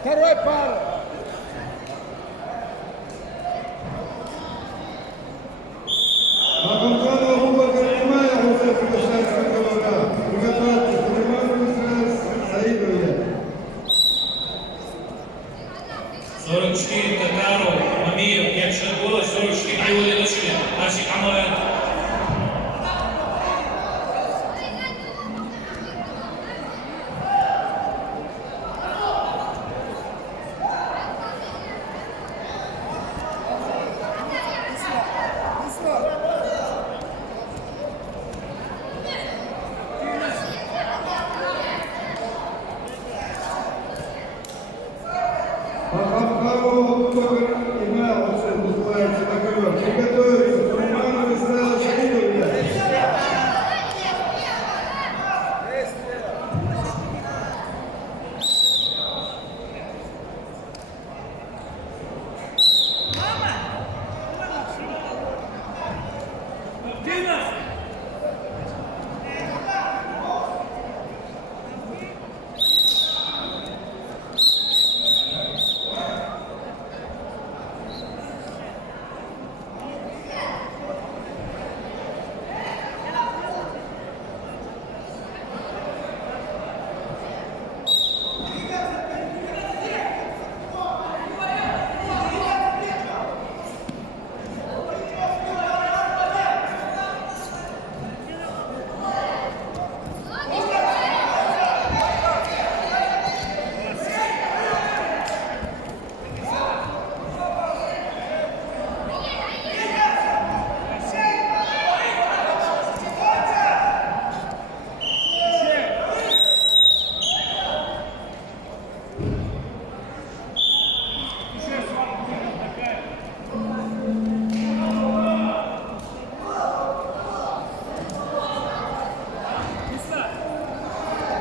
Второй пара. На Богдана Губа принимая уже Красноярского договора. Приготовьте, Сулейман Саидове. 44 Татаров, Мамиев, Якшангула, 44 Улиночки, Ашик Амарат. Махамхару имя уже называется договор. Приготовиться, Сулейман Саидове.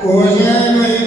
Уважаемые